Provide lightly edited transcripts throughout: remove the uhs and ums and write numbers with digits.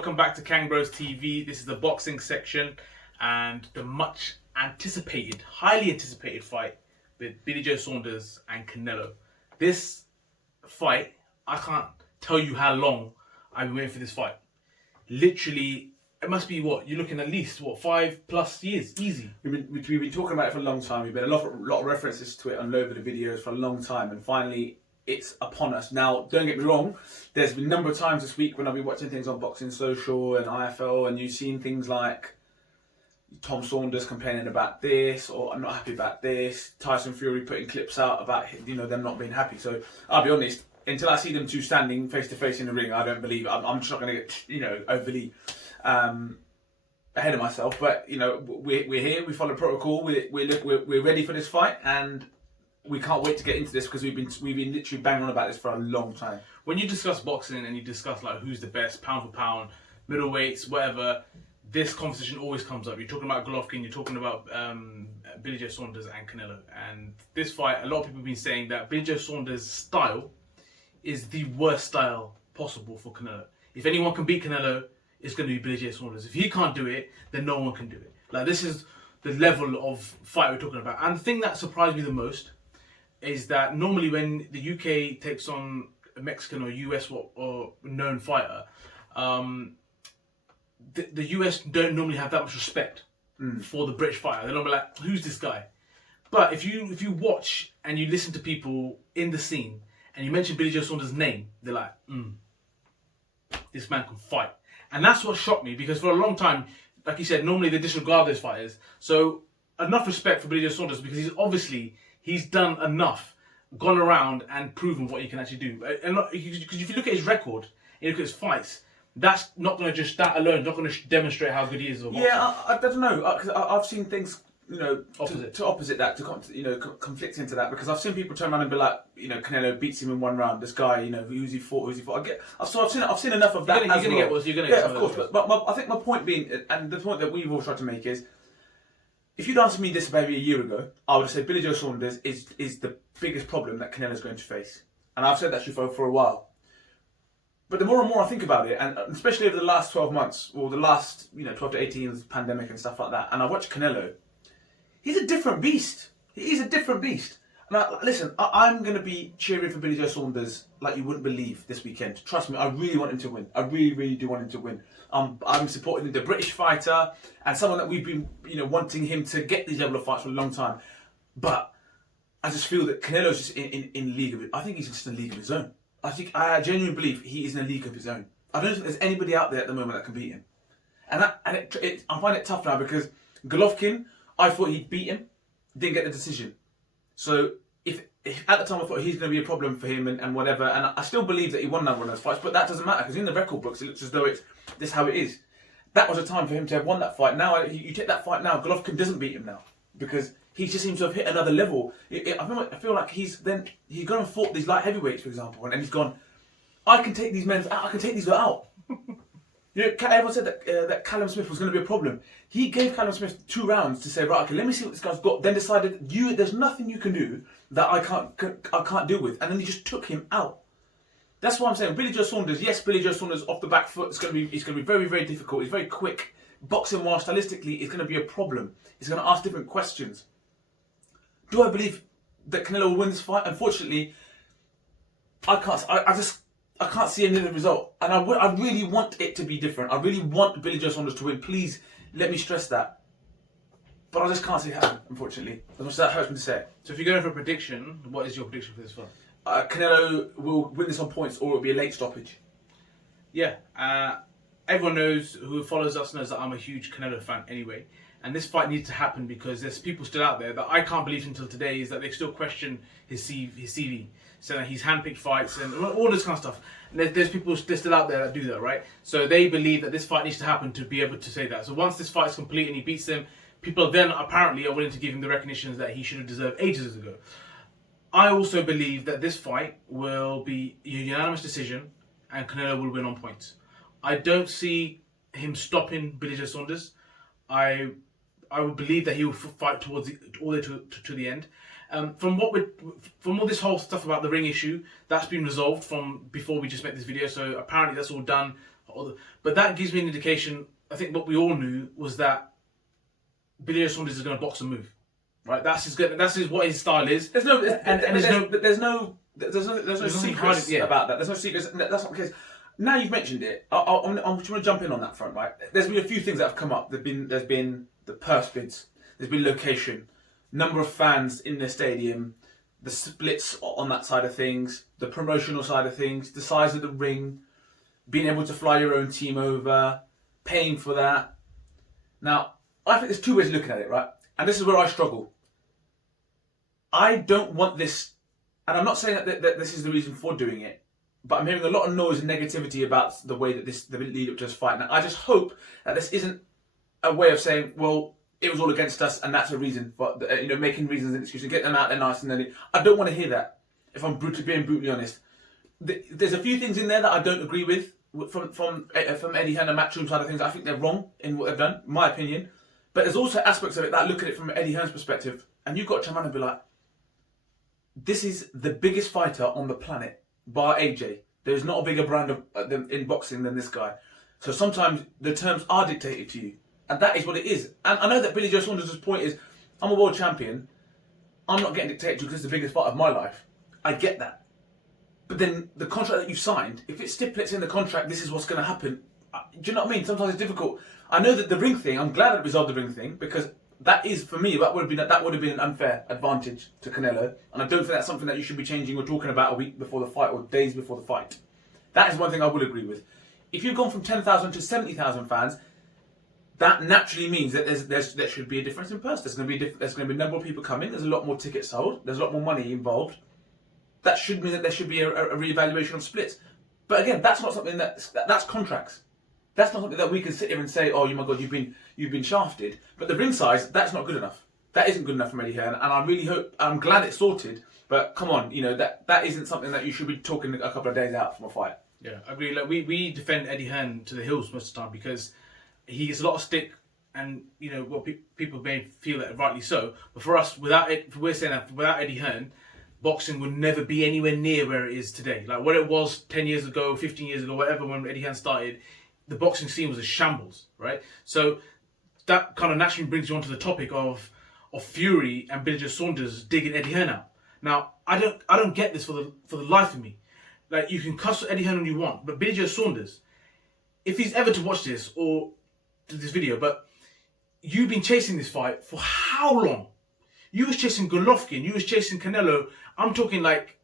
Welcome back to KangBrosTV. This is the boxing section and the much anticipated, highly anticipated fight with Billy Joe Saunders and Canelo. This fight, I can't tell you how long I've been waiting for this fight. Literally, it must be what, you're looking at least, 5+ years, easy. We've been talking about it for a long time. We've been a lot of references to it on loads of the videos for a long time, and finally it's upon us. Now, don't get me wrong, there's been a number of times this week when I've been watching things on Boxing Social and IFL, and you've seen things like Tom Saunders complaining about this, or I'm not happy about this, Tyson Fury putting clips out about them not being happy. So I'll be honest, until I see them two standing face to face in the ring, I don't believe I'm just not going to get overly ahead of myself. But we're here, we follow protocol, we're ready for this fight, and we can't wait to get into this because we've been literally banging on about this for a long time. When you discuss boxing and you discuss like who's the best pound for pound, middleweights, whatever, this conversation always comes up. You're talking about Golovkin, you're talking about Billy Joe Saunders and Canelo. And this fight, a lot of people have been saying that Billy Joe Saunders' style is the worst style possible for Canelo. If anyone can beat Canelo, it's going to be Billy Joe Saunders. If he can't do it, then no one can do it. Like, this is the level of fight we're talking about. And the thing that surprised me the most is that normally when the UK takes on a Mexican or US or known fighter, the US don't normally have that much respect for the British fighter. They're normally like, who's this guy? But if you watch and you listen to people in the scene and you mention Billy Joe Saunders' name, they're like, this man can fight. And that's what shocked me, because for a long time, like you said, normally they disregard those fighters. So enough respect for Billy Joe Saunders, because he's done enough, gone around and proven what he can actually do. And because if you look at his record, and you look at his fights, that alone is not going to demonstrate how good he is as a boxer. Yeah, I don't know, because I've seen things, opposite to conflict into that, because I've seen people turn around and be like, Canelo beats him in one round. This guy, who's he fought? I've seen enough of that. You're going to get of course. But I think my point being, and the point that we've all tried to make is, if you'd asked me this maybe a year ago, I would have said Billy Joe Saunders is the biggest problem that Canelo's going to face, and I've said that for a while. But the more and more I think about it, and especially over the last 12 months, or the last 12 to 18 years, pandemic and stuff like that, and I watch Canelo, he's a different beast. He's a different beast. Now, listen, I'm going to be cheering for Billy Joe Saunders like you wouldn't believe this weekend. Trust me, I really want him to win. I really, really do want him to win. I'm supporting the British fighter and someone that we've been, wanting him to get these level of fights for a long time. But I just feel that Canelo's just in league of it. I think he's just in a league of his own. I genuinely believe he is in a league of his own. I don't think there's anybody out there at the moment that can beat him. And I find it tough now, because Golovkin, I thought he'd beat him, didn't get the decision. So if at the time I thought he's going to be a problem for him and whatever, and I still believe that he won another one of those fights, but that doesn't matter, because in the record books it looks as though this how it is. That was a time for him to have won that fight. Now you take that fight now, Golovkin doesn't beat him now, because he just seems to have hit another level. I feel like he's gone and fought these light heavyweights, for example, and he's gone, I can take these men out. I can take these guys out. Everyone said that Callum Smith was going to be a problem. He gave Callum Smith 2 rounds to say, right, okay, let me see what this guy's got. Then decided, there's nothing you can do that I can't deal with, and then he just took him out. That's what I'm saying. Billy Joe Saunders, yes, Billy Joe Saunders off the back foot. It's going to be very, very difficult. He's very quick. Boxing, while stylistically, is going to be a problem. He's going to ask different questions. Do I believe that Canelo will win this fight? Unfortunately, I can't. I can't see any of the result, and I really want it to be different. I really want Billy Joe Saunders to win. Please let me stress that. But I just can't see it happen, unfortunately. As much as that hurts me to say. So if you're going for a prediction, what is your prediction for this fight? Canelo will win this on points, or it'll be a late stoppage. Yeah, everyone who follows us knows that I'm a huge Canelo fan anyway. And this fight needs to happen, because there's people still out there that I can't believe until today, is that they still question his CV. So that he's handpicked fights and all this kind of stuff. And there's people still out there that do that, right? So they believe that this fight needs to happen to be able to say that. So once this fight's complete and he beats them, people then apparently are willing to give him the recognition that he should have deserved ages ago. I also believe that this fight will be a unanimous decision and Canelo will win on points. I don't see him stopping Billy Joe Saunders. I would believe that he will fight all the way to the end. From all this whole stuff about the ring issue, that's been resolved from before we just made this video. So apparently that's all done. But that gives me an indication. I think what we all knew was that Billy Joe Saunders is going to box and move, right? That's what his style is. There's no secrets about that. There's no secrets. That's not the case. Now you've mentioned it, I just want to jump in on that front, right? There's been a few things that have come up. There's been the purse bids. There's been location, number of fans in the stadium, the splits on that side of things, the promotional side of things, the size of the ring, being able to fly your own team over, paying for that. Now, I think there's two ways of looking at it, right? And this is where I struggle. I don't want this, and I'm not saying that this is the reason for doing it, but I'm hearing a lot of noise and negativity about the way that the lead up to this fight. Now, I just hope that this isn't a way of saying, well, it was all against us, and that's a reason for making reasons and excuses, get them out there nice and then. I don't want to hear that. If I'm being brutally honest, there's a few things in there that I don't agree with from Eddie Hearn and Matchroom side of things. I think they're wrong in what they've done, in my opinion. But there's also aspects of it that I look at it from Eddie Hearn's perspective, and you've got to turn around and be like, this is the biggest fighter on the planet, bar AJ. There's not a bigger brand in boxing than this guy. So sometimes the terms are dictated to you. And that is what it is. And I know that Billy Joe Saunders' point is, I'm a world champion. I'm not getting dictated to because it's the biggest fight of my life. I get that. But then the contract that you've signed, if it stipulates in the contract, this is what's going to happen. Do you know what I mean? Sometimes it's difficult. I know that the ring thing, I'm glad that it resolved the ring thing, because that is, for me, that would have been an unfair advantage to Canelo. And I don't think that's something that you should be changing or talking about a week before the fight or days before the fight. That is one thing I would agree with. If you've gone from 10,000 to 70,000 fans, that naturally means that there should be a difference in purse. There's going to be a number of people coming. There's a lot more tickets sold. There's a lot more money involved. That should mean that there should be a re-evaluation of splits. But again, that's not something that's contracts. That's not something that we can sit here and say, oh my God, you've been shafted. But the ring size, that's not good enough. That isn't good enough from Eddie Hearn, and I really hope. I'm glad it's sorted. But come on, that isn't something that you should be talking a couple of days out from a fight. Yeah, I agree. Like we defend Eddie Hearn to the hills most of the time because he gets a lot of stick, and people may feel that rightly so. But for us, we're saying that without Eddie Hearn, boxing would never be anywhere near where it is today. Like what it was 10 years ago, 15 years ago, whatever, when Eddie Hearn started, the boxing scene was a shambles, right? So that kind of naturally brings you onto the topic of Fury and Billy Joe Saunders digging Eddie Hearn out. Now, I don't get this for the life of me. Like, you can cuss Eddie Hearn when you want, but Billy Joe Saunders, if he's ever to watch this or do this video, but you've been chasing this fight for how long? You was chasing Golovkin, you was chasing Canelo. I'm talking like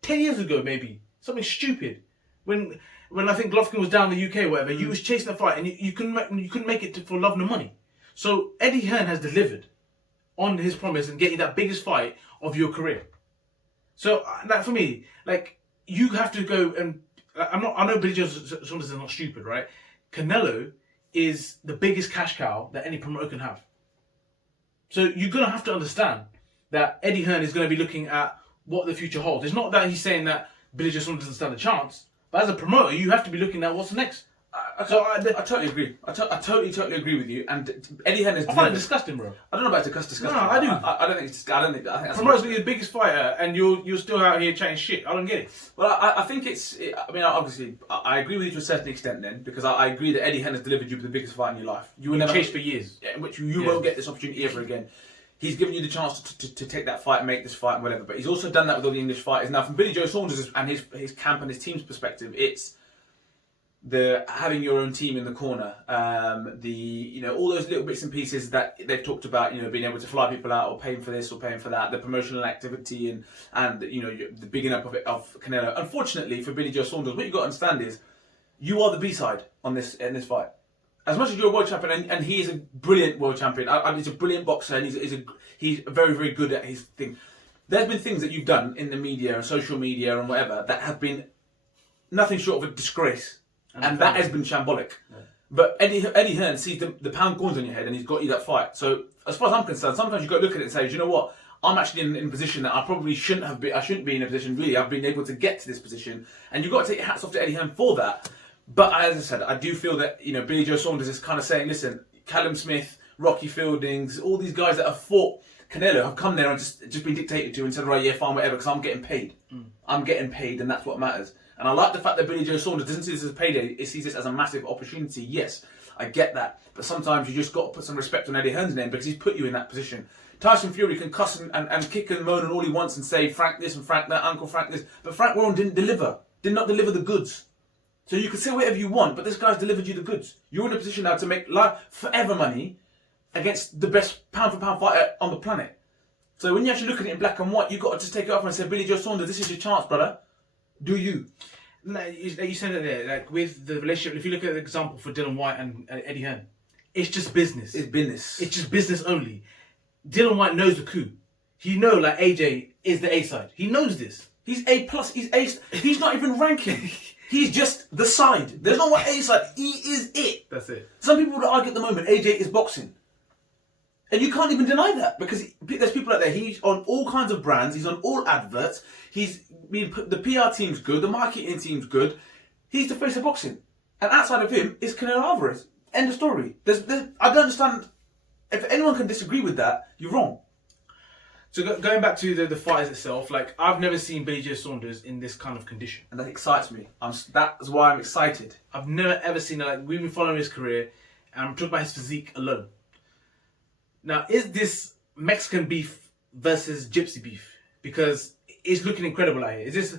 10 years ago, maybe. Something stupid. When I think Golovkin was down in the UK or whatever, you was chasing the fight and you couldn't make it for love nor money. So Eddie Hearn has delivered on his promise and getting that biggest fight of your career. So for me, like, you have to go and I know Billy Joe Saunders is not stupid, right? Canelo is the biggest cash cow that any promoter can have. So you're gonna have to understand that Eddie Hearn is going to be looking at what the future holds. It's not that he's saying that Billy Joe Saunders doesn't stand a chance, but as a promoter, you have to be looking at what's next. I totally agree. I totally agree with you. And Eddie Hearn is. I find it disgusting, bro. I don't know about disgusting. No, I do. I don't think it's. I think that's. Promoter's the biggest fighter, and you're still out here chatting shit. I don't get it. Well, I think it's. I mean, obviously, I agree with you to a certain extent, then, because I agree that Eddie Hearn has delivered you with the biggest fight in your life. You will never chase for years, in which you won't get this opportunity ever again. He's given you the chance to take that fight and make this fight and whatever. But he's also done that with all the English fighters. Now, from Billy Joe Saunders and his camp and his team's perspective, it's the having your own team in the corner, all those little bits and pieces that they've talked about, being able to fly people out or paying for this or paying for that, the promotional activity and the bigging up of Canelo. Unfortunately for Billy Joe Saunders, what you've got to understand is you are the B-side in this fight. As much as you're a world champion, and he is a brilliant world champion, he's a brilliant boxer, and he's very, very good at his thing. There's been things that you've done in the media and social media and whatever that have been nothing short of a disgrace, and that has been shambolic. Yeah. But Eddie Hearn sees the pound coins on your head, and he's got you that fight. So as far as I'm concerned, sometimes you've got to look at it and say, you know what? I'm actually in a position that I probably shouldn't have been. I shouldn't be in a position. Really, I've been able to get to this position, and you've got to take your hats off to Eddie Hearn for that. But as I said, I do feel that Billy Joe Saunders is kind of saying, listen, Callum Smith, Rocky Fieldings, all these guys that have fought Canelo have come there and just been dictated to and said, right, yeah, fine, whatever, because I'm getting paid. I'm getting paid, and that's what matters. And I like the fact that Billy Joe Saunders doesn't see this as a payday, it sees this as a massive opportunity. Yes, I get that. But sometimes you just got to put some respect on Eddie Hearn's name because he's put you in that position. Tyson Fury can cuss and kick and moan and all he wants and say Frank this and Frank that, Uncle Frank this. But Frank Warren did not deliver the goods. So you can say whatever you want, but this guy's delivered you the goods. You're in a position now to make life forever money against the best pound for pound fighter on the planet. So when you actually look at it in black and white, you've got to just take it off and say, Billy Joe Saunders, this is your chance, brother. Do you? Like you said it there, like with the relationship, if you look at the example for Dylan White and Eddie Hearn, it's just business. It's business. It's just business only. Dylan White knows the coup. He knows like AJ is the A side. He knows this. He's A plus. He's A. He's not even ranking. He's just the side. There's no one A side. He is it. That's it. Some people would argue at the moment AJ is boxing. And you can't even deny that because there's people out there. He's on all kinds of brands. He's on all adverts. The PR team's good. The marketing team's good. He's the face of boxing. And outside of him is Canelo Alvarez. End of story. I don't understand. If anyone can disagree with that, you're wrong. So going back to the fight itself, like I've never seen Billy Joe Saunders in this kind of condition. And that excites me. That's why I'm excited. I've never ever seen it. Like we've been following his career, and I'm talking about his physique alone. Now, is this Mexican beef versus Gypsy beef? Because it's looking incredible out here. Is this?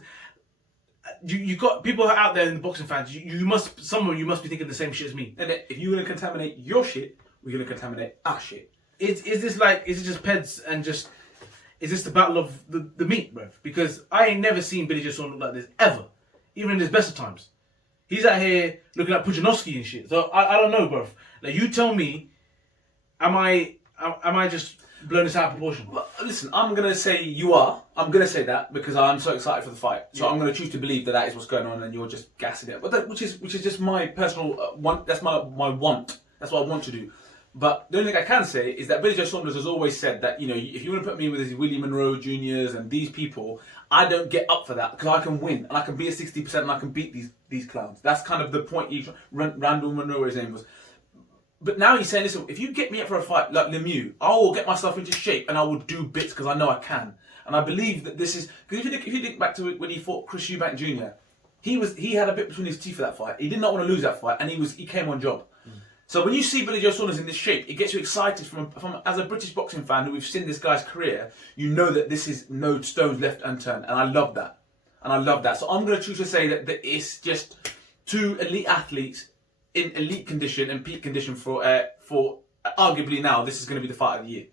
You got people out there in the boxing fans. Some of you must be thinking the same shit as me. And if you're going to contaminate your shit, we're going to contaminate our shit. Is this like? Is it just peds and just? Is this the battle of the meat, bruv? Because I ain't never seen Billy Joe Saunders look like this ever, even in his best of times. He's out here looking like Pujanowski and shit. So I don't know, bruv. Like you tell me, am I just blowing this out of proportion? Well, listen, I'm going to say you are. I'm going to say that because I'm so excited for the fight. So yeah. I'm going to choose to believe that is what's going on and you're just gassing it. But which is just my personal want. That's my want. That's what I want to do. But the only thing I can say is that Billy Joe Saunders has always said that, you know, if you want to put me with these Willie Monroe Juniors and these people, I don't get up for that because I can win and I can be at 60% and I can beat these clowns. That's kind of the point. Randall Monroe, his name was. But now he's saying, listen, if you get me up for a fight like Lemieux, I will get myself into shape and I will do bits because I know I can. And I believe that this is... Because if you think back to when he fought Chris Eubank Jr., he had a bit between his teeth for that fight. He did not want to lose that fight and he came on job. So when you see Billy Joe Saunders in this shape, it gets you excited from as a British boxing fan who we've seen this guy's career, you know that this is no stones left unturned. And I love that. So I'm going to choose to say that it's just two elite athletes in elite condition and peak condition for arguably now, this is going to be the fight of the year.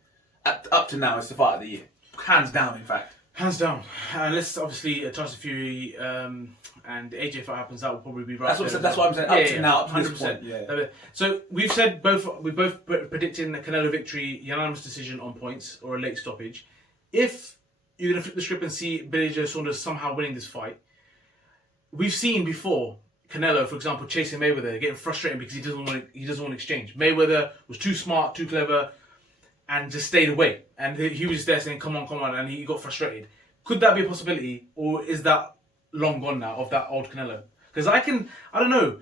Up to now, it's the fight of the year. Hands down, in fact. Hands down. Unless obviously Tyson Fury and AJ fight happens, that will probably be right. That's what I'm saying. Up to now, up to this point. Yeah. So we've both predicting the Canelo victory, unanimous decision on points or a late stoppage. If you're going to flip the script and see Billy Joe Saunders somehow winning this fight, we've seen before Canelo, for example, chasing Mayweather, getting frustrated because he doesn't want to exchange. Mayweather was too smart, too clever, and just stayed away. And he was there saying, "Come on," and he got frustrated. Could that be a possibility, or is that long gone now of that old Canelo? Because I don't know.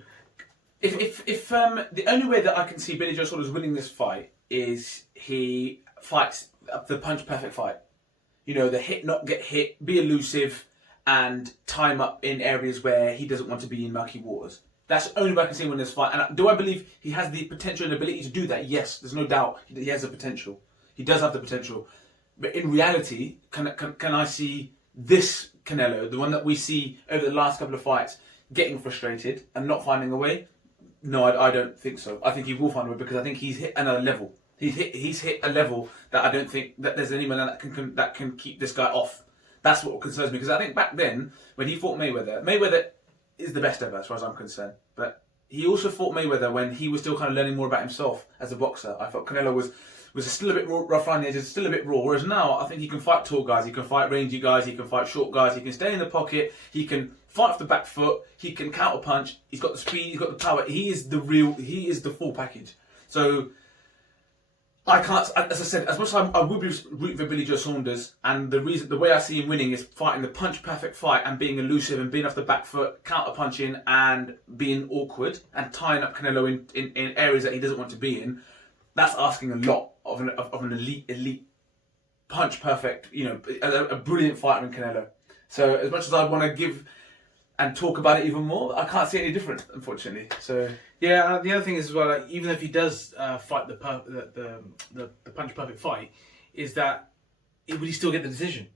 If the only way that I can see Billy Joe Saunders winning this fight is he fights the punch perfect fight. You know, the hit not get hit, be elusive, and time up in areas where he doesn't want to be in murky waters. That's the only way I can see him win this fight. And do I believe he has the potential and ability to do that? Yes, there's no doubt. He has the potential. He does have the potential. But in reality, can I see this Canelo, the one that we see over the last couple of fights, getting frustrated and not finding a way? No, I don't think so. I think he will find a way because I think he's hit another level. He's hit a level that I don't think that there's anyone that can keep this guy off. That's what concerns me because I think back then when he fought Mayweather is the best ever as far as I'm concerned. But he also fought Mayweather when he was still kind of learning more about himself as a boxer. I thought Canelo was still a bit rough around the edges, still a bit raw. Whereas now I think he can fight tall guys, he can fight rangy guys, he can fight short guys, he can stay in the pocket, he can fight off the back foot, he can counter punch. He's got the speed, he's got the power. He is the full package. So I can't, as I said, as much as I would be rooting for Billy Joe Saunders, and the way I see him winning is fighting the punch-perfect fight and being elusive and being off the back foot, counter-punching and being awkward and tying up Canelo in areas that he doesn't want to be in. That's asking a lot of an elite punch-perfect, you know, a brilliant fighter in Canelo. So as much as I want to give and talk about it even more. I can't see any difference, unfortunately. So yeah, the other thing is as well, like, even if he does fight the punch perfect fight, is that would he still get the decision?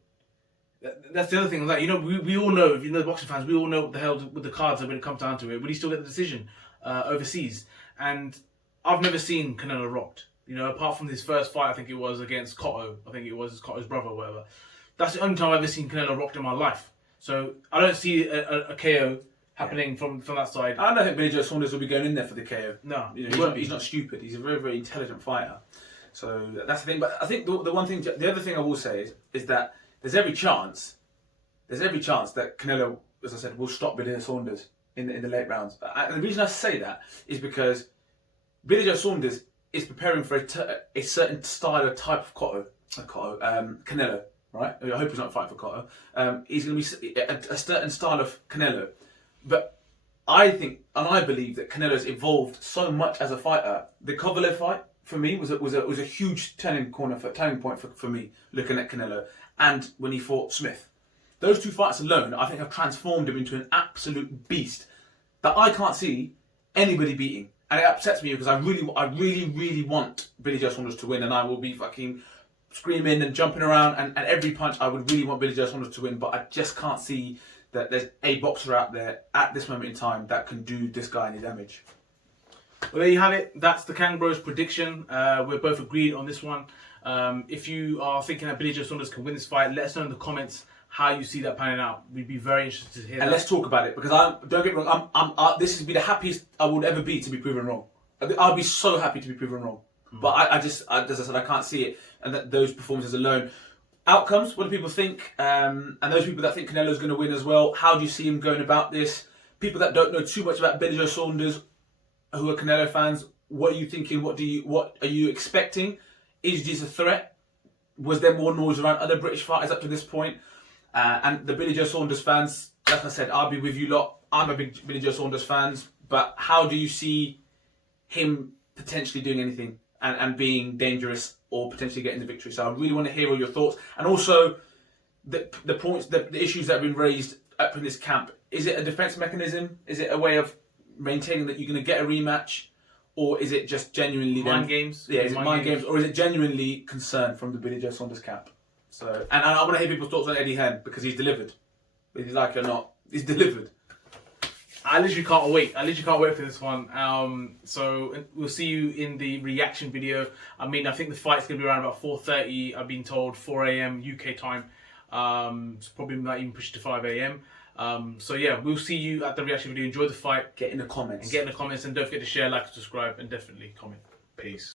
That's the other thing. Like, you know, we all know, if you know the boxing fans, we all know what the hell with the cards are when it comes down to it. Would he still get the decision overseas? And I've never seen Canelo rocked. You know, apart from his first fight, I think it was against Cotto. I think it was Cotto's brother or whatever. That's the only time I've ever seen Canelo rocked in my life. So I don't see a KO happening from that side. I don't think Billy Joe Saunders will be going in there for the KO. No, you know, he's not stupid. He's a very, very intelligent fighter. So that's the thing. But I think the other thing I will say is that there's every chance that Canelo, as I said, will stop Billy Joe Saunders in the late rounds. And the reason I say that is because Billy Joe Saunders is preparing for a certain style or type of Canelo, right? I hope he's not fighting for Cotto. He's going to be a certain style of Canelo. But I think, and I believe, that Canelo's evolved so much as a fighter. The Kovalev fight, for me, was a huge turning point for me, looking at Canelo. And when he fought Smith. Those two fights alone, I think, have transformed him into an absolute beast that I can't see anybody beating. And it upsets me because I really want Billy Joe Saunders to win, and I will be fucking screaming and jumping around, and every punch I would really want Billy Joe Saunders to win, but I just can't see that there's a boxer out there at this moment in time that can do this guy any damage. Well, there you have it. That's the KangBros prediction. We're both agreed on this one. If you are thinking that Billy Joe Saunders can win this fight, let us know in the comments how you see that panning out. We'd be very interested to hear. And let's talk about it, because don't get me wrong. This would be the happiest I would ever be to be proven wrong. I'd be so happy to be proven wrong. But I just, as I said, I can't see it, and that those performances alone. Outcomes, what do people think? And those people that think Canelo's going to win as well, how do you see him going about this? People that don't know too much about Billy Joe Saunders, who are Canelo fans, what are you thinking? What are you expecting? Is this a threat? Was there more noise around other British fighters up to this point? And the Billy Joe Saunders fans, like I said, I'll be with you lot. I'm a big Billy Joe Saunders fan, but how do you see him potentially doing anything and being dangerous or potentially getting the victory? So I really want to hear all your thoughts, and also the points, the issues that have been raised up in this camp. Is it a defense mechanism? Is it a way of maintaining that you're going to get a rematch, or is it just genuinely mind games? Yeah, is it mind games, or is it genuinely concern from the Billy Joe Saunders camp? So, and I want to hear people's thoughts on Eddie Hearn, because he's delivered. Whether you like it or not, he's delivered. I literally can't wait. For this one. So we'll see you in the reaction video. I mean, I think the fight's going to be around about 4:30. I've been told 4 a.m. UK time. It's probably not even pushed to 5 a.m. So yeah, we'll see you at the reaction video. Enjoy the fight. Get in the comments. And don't forget to share, like, subscribe, and definitely comment. Peace.